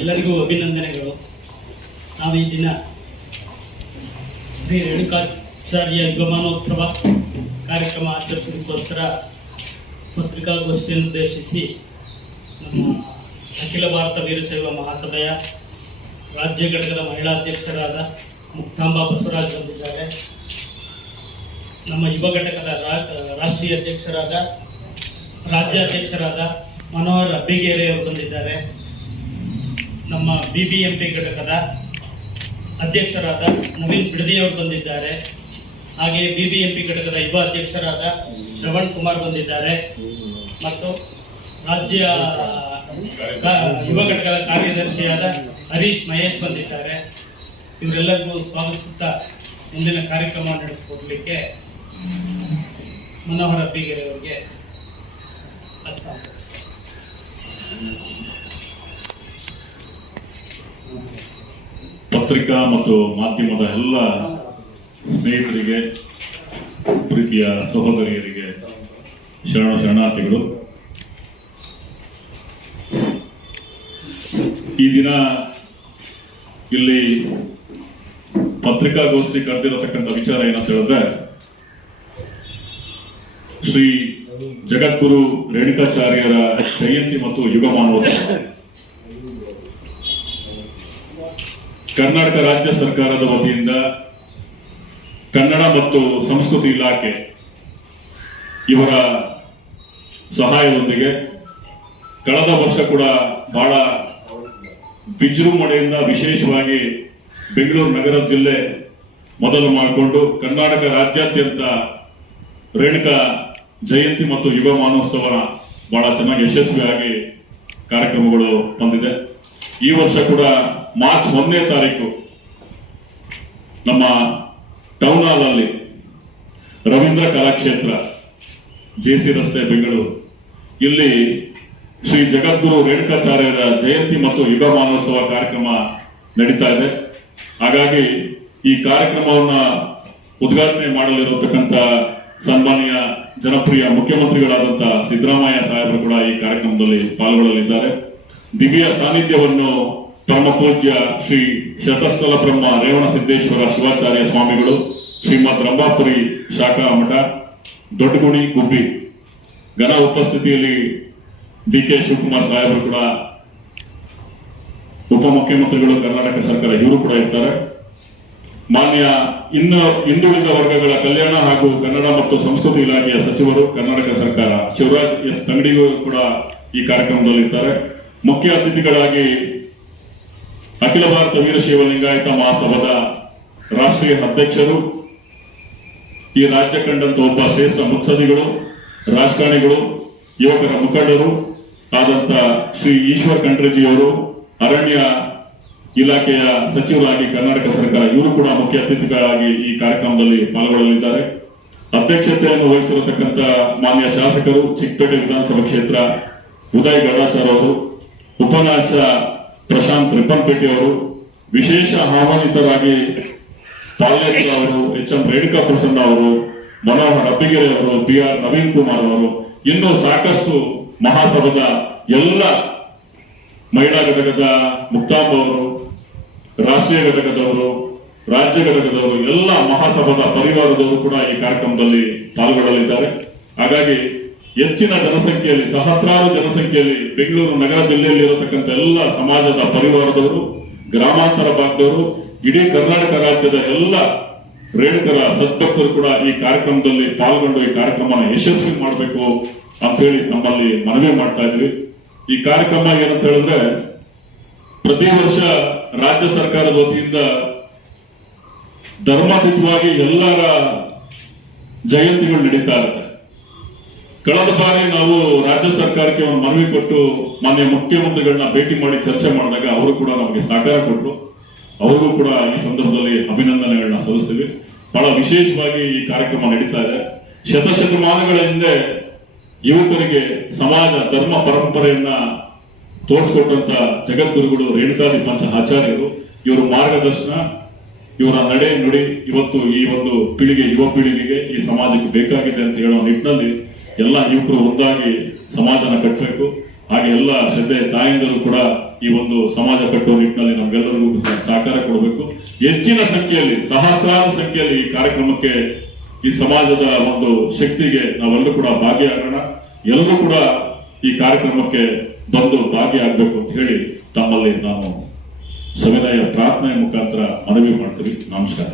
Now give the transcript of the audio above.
ಎಲ್ಲರಿಗೂ ಅಭಿನಂದನೆಗಳು. ನಾವು ಈ ದಿನ ಶ್ರೀ ರೇಣುಕಾಚಾರ್ಯ ಯುಗಮಾನೋತ್ಸವ ಕಾರ್ಯಕ್ರಮ ಆಚರಿಸೋದಕ್ಕೋಸ್ಕರ ಪತ್ರಿಕಾಗೋಷ್ಠಿಯನ್ನು ಉದ್ದೇಶಿಸಿ ನಮ್ಮ ಅಖಿಲ ಭಾರತ ವೀರಶೈವ ಮಹಾಸಭೆಯ ರಾಜ್ಯ ಘಟಕದ ಮಹಿಳಾ ಅಧ್ಯಕ್ಷರಾದ ಮುಕ್ತಾಂಬಾ ಬಸವರಾಜ್ ಬಂದಿದ್ದಾರೆ. ನಮ್ಮ ಯುವ ಘಟಕದ ರಾಷ್ಟ್ರೀಯ ಅಧ್ಯಕ್ಷರಾದ ರಾಜ್ಯಾಧ್ಯಕ್ಷರಾದ ಮನೋಹರ್ ಅಬ್ಬಿಗೇರಿ ಅವರು ಬಂದಿದ್ದಾರೆ. ನಮ್ಮ BBMP ಘಟಕದ ಅಧ್ಯಕ್ಷರಾದ ನವೀನ್ ಬಿಡದಿ ಅವರು ಬಂದಿದ್ದಾರೆ. ಹಾಗೆ BBMP ಘಟಕದ ಯುವ ಅಧ್ಯಕ್ಷರಾದ ಶ್ರವಣ್ ಕುಮಾರ್ ಬಂದಿದ್ದಾರೆ ಮತ್ತು ರಾಜ್ಯ ಯುವ ಘಟಕದ ಕಾರ್ಯದರ್ಶಿಯಾದ ಹರೀಶ್ ಮಹೇಶ್ ಬಂದಿದ್ದಾರೆ. ಇವರೆಲ್ಲರಿಗೂ ಸ್ವಾಗತಿಸುತ್ತಾ ಮುಂದಿನ ಕಾರ್ಯಕ್ರಮ ನಡೆಸಿಕೊಡ್ಲಿಕ್ಕೆ ಮನೋಹರ್ ಅಬ್ಬಿಗೆರೆ ಅವರಿಗೆ ಪತ್ರಿಕಾ ಮತ್ತು ಮಾಧ್ಯಮದ ಎಲ್ಲ ಸ್ನೇಹಿತರಿಗೆ, ಪ್ರೀತಿಯ ಸಹೋದರಿಯರಿಗೆ ಶರಣಾರ್ಥಿಗಳು. ಈ ದಿನ ಇಲ್ಲಿ ಪತ್ರಿಕಾಗೋಷ್ಠಿ ಕರೆದಿರತಕ್ಕಂಥ ವಿಚಾರ ಏನಂತ ಹೇಳಿದ್ರೆ, ಶ್ರೀ ಜಗದ್ಗುರು ರೇಣುಕಾಚಾರ್ಯರ ಜಯಂತಿ ಮತ್ತು ಯುಗಮಾನೋತ್ಸವ ಕರ್ನಾಟಕ ರಾಜ್ಯ ಸರ್ಕಾರದ ವತಿಯಿಂದ ಕನ್ನಡ ಮತ್ತು ಸಂಸ್ಕೃತಿ ಇಲಾಖೆ ಇವರ ಸಹಾಯದೊಂದಿಗೆ ಕಳೆದ ವರ್ಷ ಕೂಡ ಬಹಳ ವಿಜೃಂಭಣೆಯಿಂದ ವಿಶೇಷವಾಗಿ ಬೆಂಗಳೂರು ನಗರ ಜಿಲ್ಲೆ ಮೊದಲು ಮಾಡಿಕೊಂಡು ಕರ್ನಾಟಕ ರಾಜ್ಯಾದ್ಯಂತ ರೇಣುಕಾ ಜಯಂತಿ ಮತ್ತು ಯುಗ ಮಾನೋತ್ಸವ ಬಹಳ ಚೆನ್ನಾಗಿ ಯಶಸ್ವಿಯಾಗಿ ಕಾರ್ಯಕ್ರಮಗಳು ಬಂದಿದೆ. ಈ ವರ್ಷ ಕೂಡ ಮಾರ್ಚ್ 1ನೇ ತಾರೀಕು ನಮ್ಮ ಟೌನ್ ಹಾಲ್ ಅಲ್ಲಿ ರವೀಂದ್ರ ಕಲಾಕ್ಷೇತ್ರ, JC ರಸ್ತೆ, ಬೆಂಗಳೂರು, ಇಲ್ಲಿ ಶ್ರೀ ಜಗದ್ಗುರು ರೇಣುಕಾಚಾರ್ಯರ ಜಯಂತಿ ಮತ್ತು ಯುಗ ಮಾನೋತ್ಸವ ಕಾರ್ಯಕ್ರಮ ನಡೀತಾ ಇದೆ. ಹಾಗಾಗಿ ಈ ಕಾರ್ಯಕ್ರಮವನ್ನ ಉದ್ಘಾಟನೆ ಮಾಡಲಿರತಕ್ಕಂಥ ಸನ್ಮಾನ್ಯ ಜನಪ್ರಿಯ ಮುಖ್ಯಮಂತ್ರಿಗಳಾದಂತಹ ಸಿದ್ದರಾಮಯ್ಯ ಸಾಹೇಬರು ಕೂಡ ಈ ಕಾರ್ಯಕ್ರಮದಲ್ಲಿ ಪಾಲ್ಗೊಳ್ಳಲಿದ್ದಾರೆ. ದಿವ್ಯ ಸಾನ್ನಿಧ್ಯವನ್ನು ಪರಮ ಪೂಜ್ಯ ಶ್ರೀ ಶತಸ್ಥಲ ಬ್ರಹ್ಮ ರೇವಣಸಿದ್ದೇಶ್ವರ ಶಿವಾಚಾರ್ಯ ಸ್ವಾಮಿಗಳು, ಶ್ರೀಮದ್ ರಂಭಾಪುರಿ ಶಾಖಾ ಮಠ, ದೊಡ್ಡಗುಣಿ, ಗುಬ್ಬಿ, ಘನ ಉಪಸ್ಥಿತಿಯಲ್ಲಿ DK ಶಿವಕುಮಾರ್ ಸಾಹೇಬರು ಕೂಡ, ಉಪಮುಖ್ಯಮಂತ್ರಿಗಳು ಕರ್ನಾಟಕ ಸರ್ಕಾರ, ಇವರು ಕೂಡ ಇರ್ತಾರೆ. ಮಾನ್ಯ ಹಿಂದುಳಿದ ವರ್ಗಗಳ ಕಲ್ಯಾಣ ಹಾಗೂ ಕನ್ನಡ ಮತ್ತು ಸಂಸ್ಕೃತಿ ಇಲಾಖೆಯ ಸಚಿವರು ಕರ್ನಾಟಕ ಸರ್ಕಾರ, ಶಿವರಾಜ್ S ತಂಗಡಿಗೂ ಕೂಡ ಈ ಕಾರ್ಯಕ್ರಮದಲ್ಲಿ ಇರ್ತಾರೆ. ಮುಖ್ಯ ಅತಿಥಿಗಳಾಗಿ ಅಖಿಲ ಭಾರತ ವೀರಶೈವ ಲಿಂಗಾಯತ ಮಹಾಸಭಾದ ರಾಷ್ಟ್ರೀಯ ಅಧ್ಯಕ್ಷರು, ಈ ರಾಜ್ಯ ಕಂಡಂತ ಒಬ್ಬ ಶ್ರೇಷ್ಠ ಮುತ್ಸದಿಗಳು, ರಾಜಕಾರಣಿಗಳು, ಯುವಕರ ಮುಖಂಡರು ಆದಂತ ಶ್ರೀ ಈಶ್ವರ್ ಖಂಡ್ರೆಜಿಯವರು, ಅರಣ್ಯ ಇಲಾಖೆಯ ಸಚಿವರಾಗಿ ಕರ್ನಾಟಕ ಸರ್ಕಾರ, ಇವರು ಕೂಡ ಮುಖ್ಯ ಅತಿಥಿಗಳಾಗಿ ಈ ಕಾರ್ಯಕ್ರಮದಲ್ಲಿ ಪಾಲ್ಗೊಳ್ಳಲಿದ್ದಾರೆ. ಅಧ್ಯಕ್ಷತೆಯನ್ನು ವಹಿಸಿರತಕ್ಕಂಥ ಮಾನ್ಯ ಶಾಸಕರು, ಚಿಕ್ಕಪೇಟೆ ವಿಧಾನಸಭಾ ಕ್ಷೇತ್ರ ಉದಯ್ ಗಡಾಚಾರ್ ಅವರು, ಉಪನ್ಯಾಸ ಪ್ರಶಾಂತ್ ರಿಪ್ಪನ್ಪೇಟೆ ಅವರು, ವಿಶೇಷ ಆಹ್ವಾನಿತರಾಗಿ ಪಾಲ್ಯೇತ್ರ ಅವರು, HM ರೇಣುಕಾ ಪ್ರಸನ್ನ ಅವರು, ಮನೋಹರ್ ಅಬ್ಬಿಗೆರೆ ಅವರು, BR ನವೀನ್ ಕುಮಾರ್ ಅವರು, ಇನ್ನೂ ಸಾಕಷ್ಟು ಮಹಾಸಭಾದ ಎಲ್ಲ ಮಹಿಳಾ ಘಟಕದ ಮುಕ್ತಾಂಬ ಅವರು, ರಾಷ್ಟ್ರೀಯ ಘಟಕದವರು, ರಾಜ್ಯ ಘಟಕದವರು, ಎಲ್ಲ ಮಹಾಸಭಾದ ಪರಿವಾರದವರು ಕೂಡ ಈ ಕಾರ್ಯಕ್ರಮದಲ್ಲಿ ಪಾಲ್ಗೊಳ್ಳಲಿದ್ದಾರೆ. ಹಾಗಾಗಿ ಹೆಚ್ಚಿನ ಜನಸಂಖ್ಯೆಯಲ್ಲಿ, ಸಹಸ್ರಾರು ಜನಸಂಖ್ಯೆಯಲ್ಲಿ ಬೆಂಗಳೂರು ನಗರ ಜಿಲ್ಲೆಯಲ್ಲಿ ಇರತಕ್ಕಂಥ ಎಲ್ಲ ಸಮಾಜದ ಪರಿವಾರದವರು, ಗ್ರಾಮಾಂತರ ಭಾಗದವರು, ಇಡೀ ಕರ್ನಾಟಕ ರಾಜ್ಯದ ಎಲ್ಲ ರೇಣುಕರ ಸದ್ಭಕ್ತರು ಕೂಡ ಈ ಕಾರ್ಯಕ್ರಮದಲ್ಲಿ ಪಾಲ್ಗೊಂಡು ಈ ಕಾರ್ಯಕ್ರಮನ ಯಶಸ್ವಿ ಮಾಡಬೇಕು ಅಂತ ಹೇಳಿ ನಮ್ಮಲ್ಲಿ ಮನವಿ ಮಾಡ್ತಾ ಇದ್ವಿ. ಈ ಕಾರ್ಯಕ್ರಮ ಏನಂತ ಹೇಳಿದ್ರೆ, ಪ್ರತಿ ವರ್ಷ ರಾಜ್ಯ ಸರ್ಕಾರದ ವತಿಯಿಂದ ಧರ್ಮಾತೀತವಾಗಿ ಎಲ್ಲರ ಜಯಂತಿಗಳು ನಡೀತಾ ಇರುತ್ತೆ. ಕಳೆದ ಬಾರಿ ನಾವು ರಾಜ್ಯ ಸರ್ಕಾರಕ್ಕೆ ಒಂದು ಮನವಿ ಕೊಟ್ಟು ಮಾನ್ಯ ಮುಖ್ಯಮಂತ್ರಿಗಳನ್ನ ಭೇಟಿ ಮಾಡಿ ಚರ್ಚೆ ಮಾಡಿದಾಗ ಅವರು ಕೂಡ ನಮಗೆ ಸಹಕಾರ ಕೊಟ್ಟರು. ಅವ್ರಿಗೂ ಕೂಡ ಈ ಸಂದರ್ಭದಲ್ಲಿ ಅಭಿನಂದನೆಗಳನ್ನ ಸಲ್ಲಿಸ್ತೀವಿ. ಬಹಳ ವಿಶೇಷವಾಗಿ ಈ ಕಾರ್ಯಕ್ರಮ ನಡೀತಾ ಇದೆ. ಶತಶತಮಾನಗಳ ಹಿಂದೆ ಯುವಕರಿಗೆ ಸಮಾಜ ಧರ್ಮ ಪರಂಪರೆಯನ್ನ ತೋರಿಸ್ಕೊಟ್ಟಂತ ಜಗದ್ಗುರುಗಳು ರೇಣುಕಾದಿ ಪಂಚ ಆಚಾರ್ಯರು, ಇವರು ಮಾರ್ಗದರ್ಶನ ಇವರ ನಡೆ ನುಡಿ ಇವತ್ತು ಈ ಒಂದು ಪೀಳಿಗೆ, ಯುವ ಪೀಳಿಗೆಗೆ, ಈ ಸಮಾಜಕ್ಕೆ ಬೇಕಾಗಿದೆ ಅಂತ ಹೇಳುವ ನಿಟ್ಟಿನಲ್ಲಿ ಎಲ್ಲ ಯುವಕರು ಒಂದಾಗಿ ಸಮಾಜನ ಕಟ್ಟಬೇಕು. ಹಾಗೆ ಎಲ್ಲ ಶ್ರದ್ಧೆ ತಾಯಂದಿರು ಕೂಡ ಈ ಒಂದು ಸಮಾಜ ಕಟ್ಟುವ ನಿಟ್ಟಿನಲ್ಲಿ ನಮ್ಗೆಲ್ಲರಿಗೂ ಸಹಕಾರ ಕೊಡಬೇಕು. ಹೆಚ್ಚಿನ ಸಂಖ್ಯೆಯಲ್ಲಿ, ಸಹಸ್ರಾರು ಸಂಖ್ಯೆಯಲ್ಲಿ ಈ ಕಾರ್ಯಕ್ರಮಕ್ಕೆ, ಈ ಸಮಾಜದ ಒಂದು ಶಕ್ತಿಗೆ ನಾವೆಲ್ಲರೂ ಕೂಡ ಭಾಗಿಯಾಗೋಣ. ಎಲ್ಲರೂ ಕೂಡ ಈ ಕಾರ್ಯಕ್ರಮಕ್ಕೆ ಬಂದು ಭಾಗಿಯಾಗಬೇಕು ಅಂತ ಹೇಳಿ ತಮ್ಮಲ್ಲಿ ನಾನು ಸವಿನಯ ಪ್ರಾರ್ಥನೆಯ ಮುಖಾಂತರ ಮನವಿ ಮಾಡ್ತೀವಿ. ನಮಸ್ಕಾರ.